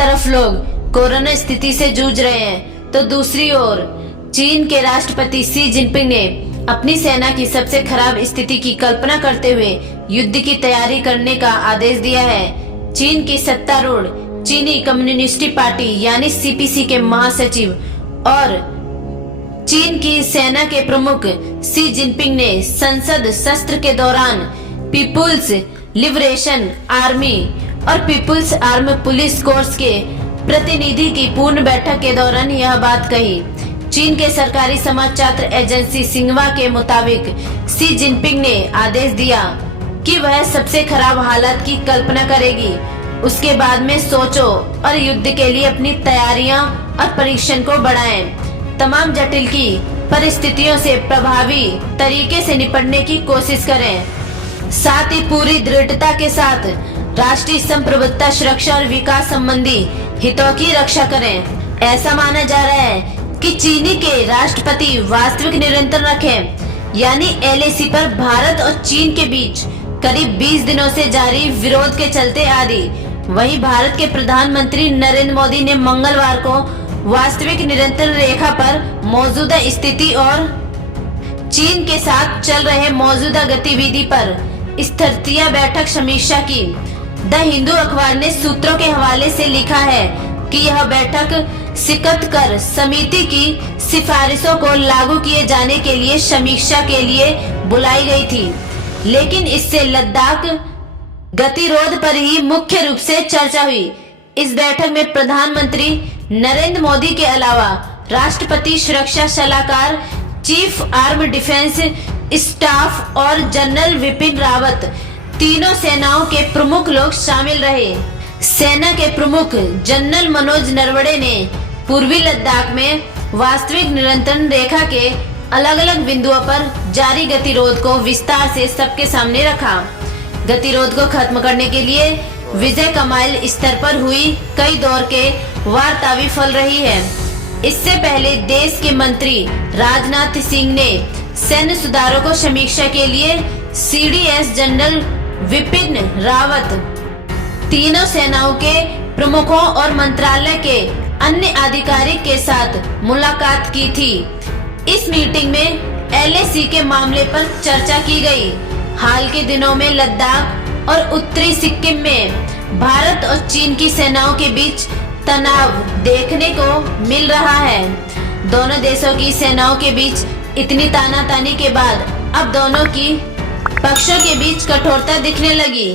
तरफ लोग कोरोना स्थिति से जूझ रहे हैं तो दूसरी ओर चीन के राष्ट्रपति शी जिनपिंग ने अपनी सेना की सबसे खराब स्थिति की कल्पना करते हुए युद्ध की तैयारी करने का आदेश दिया है। चीन की सत्तारूढ़ चीनी कम्युनिस्ट पार्टी यानी सीपीसी के महासचिव और चीन की सेना के प्रमुख शी जिनपिंग ने संसद सत्र के दौरान पीपुल्स लिबरेशन आर्मी और पीपुल्स आर्म पुलिस कोर्स के प्रतिनिधि की पूर्ण बैठक के दौरान यह बात कही। चीन के सरकारी समाचार एजेंसी सिंगवा के मुताबिक शी जिनपिंग ने आदेश दिया कि वह सबसे खराब हालत की कल्पना करेगी, उसके बाद में सोचो और युद्ध के लिए अपनी तैयारियां और परीक्षण को बढ़ाएं। तमाम जटिल की परिस्थितियों से प्रभावी तरीके से निपटने की कोशिश करें। साथ ही पूरी दृढ़ता के साथ राष्ट्रीय संप्रभुता, सुरक्षा और विकास संबंधी हितों की रक्षा करें। ऐसा माना जा रहा है कि चीनी के राष्ट्रपति वास्तविक नियंत्रण रखें, यानी एलएसी पर भारत और चीन के बीच करीब 20 दिनों से जारी विरोध के चलते आदि। वहीं भारत के प्रधानमंत्री नरेंद्र मोदी ने मंगलवार को वास्तविक नियंत्रण रेखा पर मौजूदा स्थिति और चीन के साथ चल रहे मौजूदा गतिविधि पर स्थितिया बैठक समीक्षा की। द हिंदू अखबार ने सूत्रों के हवाले से लिखा है कि यह बैठक शिकत कर समिति की सिफारिशों को लागू किए जाने के लिए समीक्षा के लिए बुलाई गई थी, लेकिन इससे लद्दाख गतिरोध पर ही मुख्य रूप से चर्चा हुई। इस बैठक में प्रधानमंत्री नरेंद्र मोदी के अलावा राष्ट्रपति सुरक्षा सलाहकार, चीफ आर्म डिफेंस स्टाफ और जनरल विपिन रावत, तीनों सेनाओं के प्रमुख लोग शामिल रहे। सेना के प्रमुख जनरल मनोज नरवणे ने पूर्वी लद्दाख में वास्तविक नियंत्रण रेखा के अलग अलग बिंदुओं पर जारी गतिरोध को विस्तार से सबके सामने रखा। गतिरोध को खत्म करने के लिए विजय कमाल स्तर पर हुई कई दौर के वार्ता विफल रही है। इससे पहले देश के मंत्री राजनाथ सिंह ने सैन्य सुधारों को समीक्षा के लिए सीडीएस जनरल विपिन रावत, तीनों सेनाओं के प्रमुखों और मंत्रालय के अन्य अधिकारियों के साथ मुलाकात की थी। इस मीटिंग में एलएसी के मामले पर चर्चा की गई। हाल के दिनों में लद्दाख और उत्तरी सिक्किम में भारत और चीन की सेनाओं के बीच तनाव देखने को मिल रहा है। दोनों देशों की सेनाओं के बीच इतनी तानातानी के बाद अब दोनों की पक्षों के बीच कठोरता दिखने लगी।